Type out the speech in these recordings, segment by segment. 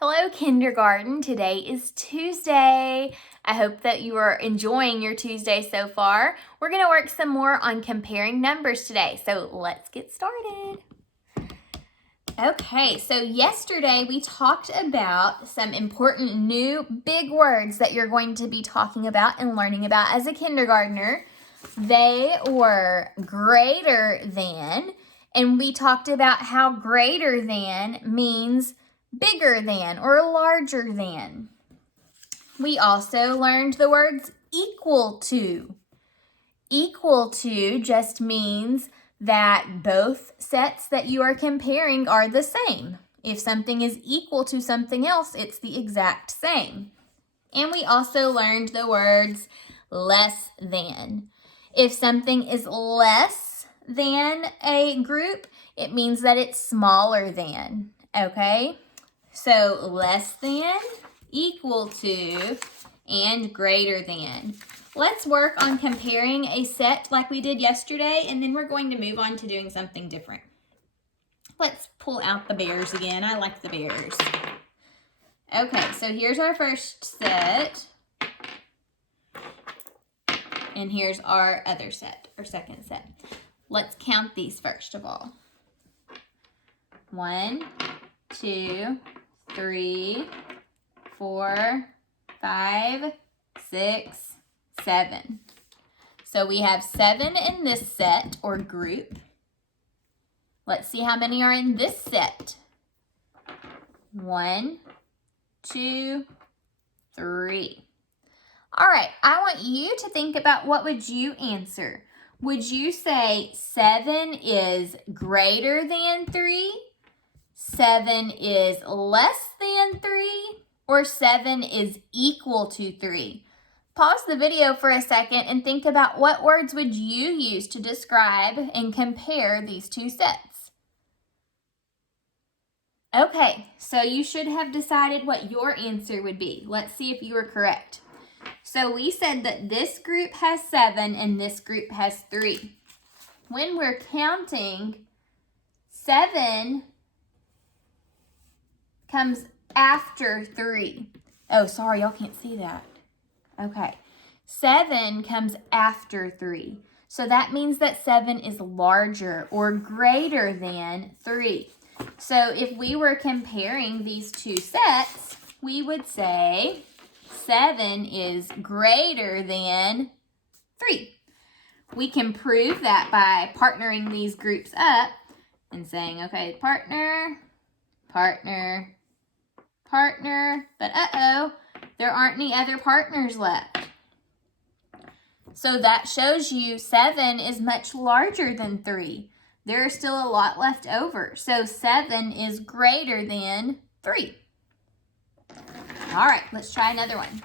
Hello, kindergarten. Today is Tuesday. I hope that you are enjoying your Tuesday so far. We're going to work some more on comparing numbers today, so let's get started. Okay, so yesterday we talked about some important new big words that you're going to be talking about and learning about as a kindergartner. They were greater than, and we talked about how greater than means bigger than or larger than. We also learned the words equal to. Equal to just means that both sets that you are comparing are the same. If something is equal to something else, it's the exact same. And we also learned the words less than. If something is less than a group, it means that it's smaller than, okay? So less than, equal to, and greater than. Let's work on comparing a set like we did yesterday, and then we're going to move on to doing something different. Let's pull out the bears again. I like the bears. Okay, so here's our first set. And here's our other set, or second set. Let's count these first of all. 1, 2, 3, 4, 5, 6, 7. So we have 7 in this set or group. Let's see how many are in this set. 1, 2, 3. All right, I want you to think about what would you answer. Would you say 7 is greater than 3? 7 is less than 3, or 7 is equal to 3. Pause the video for a second and think about what words would you use to describe and compare these two sets. Okay, so you should have decided what your answer would be. Let's see if you were correct. So we said that this group has 7 and this group has 3. When we're counting, 7 comes after 3. Oh, sorry, y'all can't see that. Okay. 7 comes after 3. So that means that 7 is larger or greater than 3. So if we were comparing these two sets, we would say 7 is greater than 3. We can prove that by partnering these groups up and saying, okay, partner, partner, partner, but there aren't any other partners left. So that shows you 7 is much larger than 3. There is still a lot left over. So 7 is greater than 3. All right, let's try another one.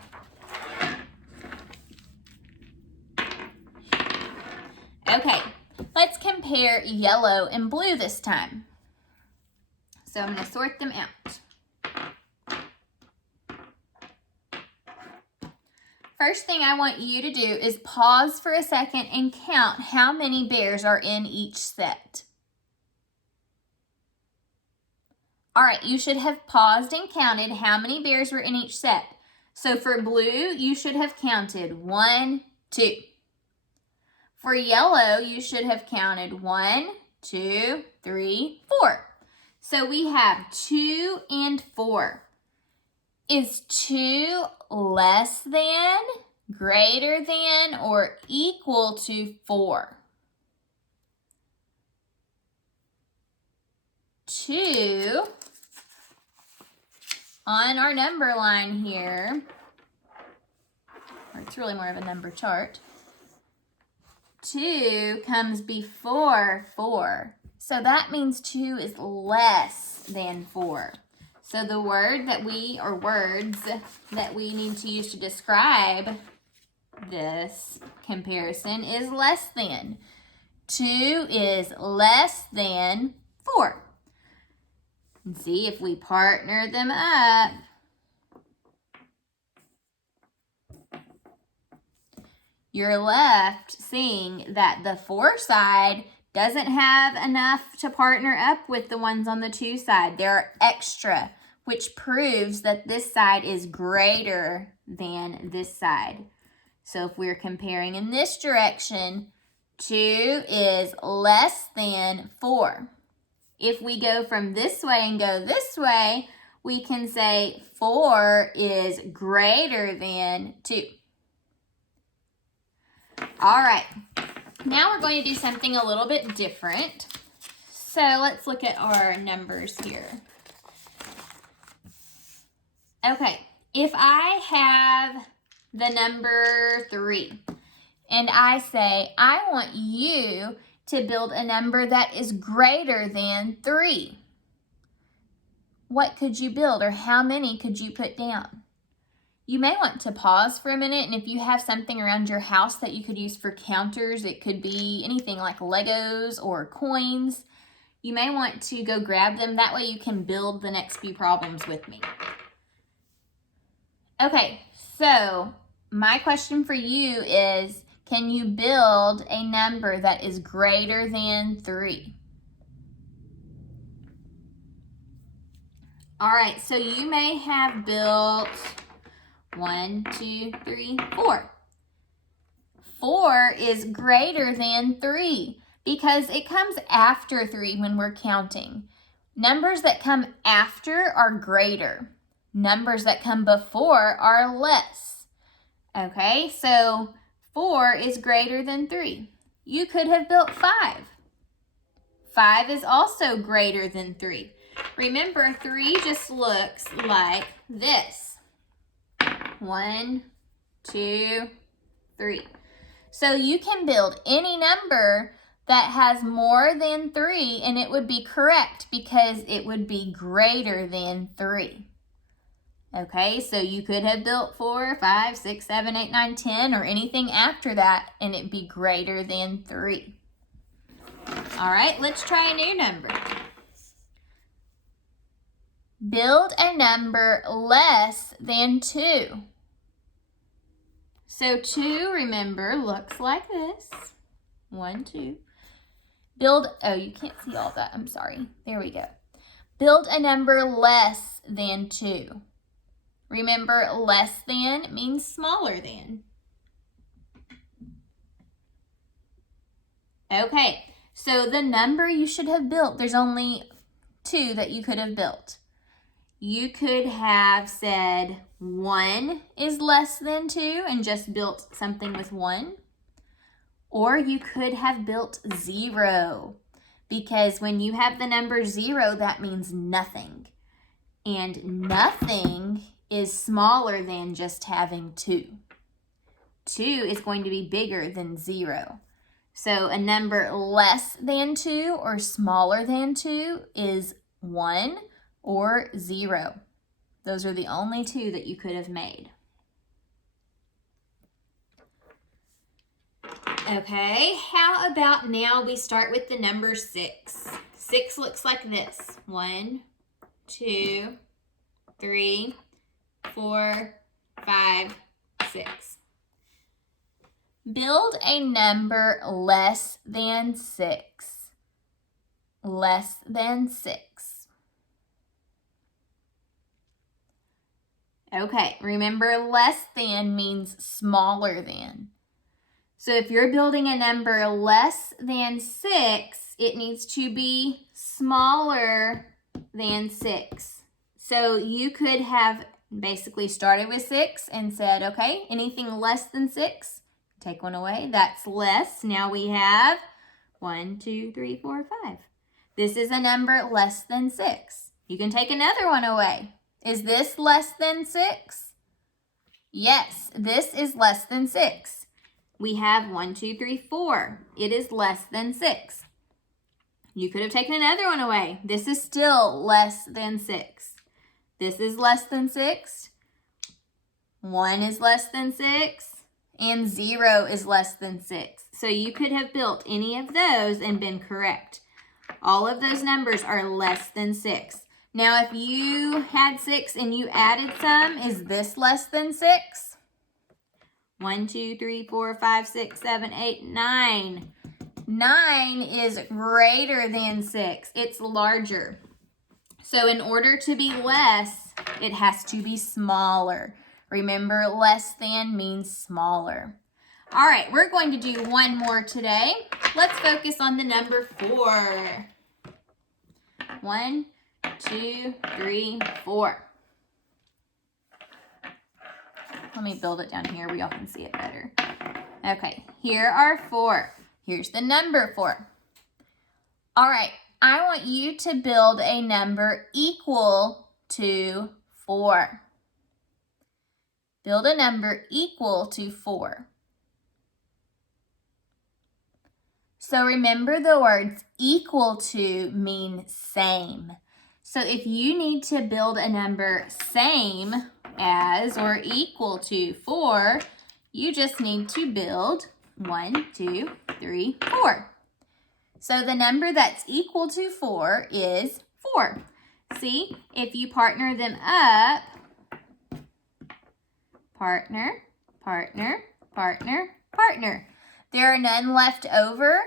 Okay, let's compare yellow and blue this time. So I'm going to sort them out. First thing I want you to do is pause for a second and count how many bears are in each set. All right, you should have paused and counted how many bears were in each set. So for blue, you should have counted 1, 2. For yellow, you should have counted 1, 2, 3, 4. So we have 2 and 4. Is 2 less than, greater than, or equal to 4? 2 on our number line here, or it's really more of a number chart, 2 comes before 4. So that means 2 is less than 4. So the word that words that we need to use to describe this comparison is less than. 2 is less than 4. And see if we partner them up. You're left seeing that the 4 side doesn't have enough to partner up with the ones on the 2 side. They're extra. which proves that this side is greater than this side. So if we're comparing in this direction, 2 is less than 4. If we go from this way and go this way, we can say 4 is greater than 2. All right, now we're going to do something a little bit different. So let's look at our numbers here. Okay, if I have the number 3 and I say, I want you to build a number that is greater than 3. What could you build, or how many could you put down? You may want to pause for a minute, and if you have something around your house that you could use for counters, it could be anything like Legos or coins. You may want to go grab them. That way you can build the next few problems with me. Okay, so my question for you is, can you build a number that is greater than 3? All right, so you may have built 1, 2, 3, 4. 4 is greater than 3 because it comes after 3 when we're counting. Numbers that come after are greater. Numbers that come before are less. Okay, so 4 is greater than 3. You could have built 5. 5 is also greater than 3. Remember, 3 just looks like this. 1, 2, 3. So you can build any number that has more than 3 and it would be correct because it would be greater than 3. Okay, so you could have built 4, 5, 6, 7, 8, 9, 10 or anything after that and it'd be greater than 3. All right, let's try a new number. Build a number less than 2. So 2, remember, looks like this. 1, 2. Oh, you can't see all that. I'm sorry. There we go. Build a number less than 2. Remember, less than means smaller than. Okay, so the number you should have built, there's only 2 that you could have built. You could have said 1 is less than 2 and just built something with 1. Or you could have built 0 because when you have the number 0, that means nothing. And nothing is smaller than just having 2. 2 is going to be bigger than 0. So a number less than 2 or smaller than 2 is 1 or 0. Those are the only 2 that you could have made. Okay, how about now we start with the number 6. 6 looks like this. 1, 2, 3, 4, 5, 6. Build a number less than 6. Less than 6. Okay, remember less than means smaller than. So if you're building a number less than 6, it needs to be smaller than 6. So you could have basically started with 6 and said, okay, anything less than 6, take 1 away. That's less. Now we have 1, 2, 3, 4, 5. This is a number less than 6. You can take another 1 away. Is this less than 6? Yes, this is less than 6. We have 1, 2, 3, 4. It is less than 6. You could have taken another 1 away. This is still less than 6. This is less than 6. 1 is less than 6. And 0 is less than 6. So you could have built any of those and been correct. All of those numbers are less than 6. Now, if you had 6 and you added some, is this less than 6? 1, 2, 3, 4, 5, 6, 7, 8, 9. 9 is greater than 6. It's larger. So in order to be less, it has to be smaller. Remember, less than means smaller. All right, we're going to do one more today. Let's focus on the number 4. 1, 2, 3, 4. Let me build it down here where y'all can see it better. Okay, here are 4. Here's the number 4. All right, I want you to build a number equal to 4. Build a number equal to 4. So remember, the words equal to mean same. So if you need to build a number same as or equal to 4, you just need to build 1, 2, 3, 4. So the number that's equal to 4 is 4. See, if you partner them up, partner, partner, partner, partner. There are none left over,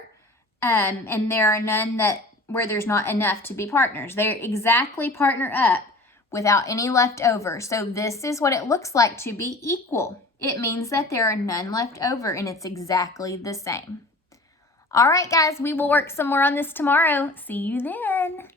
and there are none where there's not enough to be partners. They're exactly partner up without any left over. So this is what it looks like to be equal. It means that there are none left over, and it's exactly the same. All right, guys, we will work some more on this tomorrow. See you then.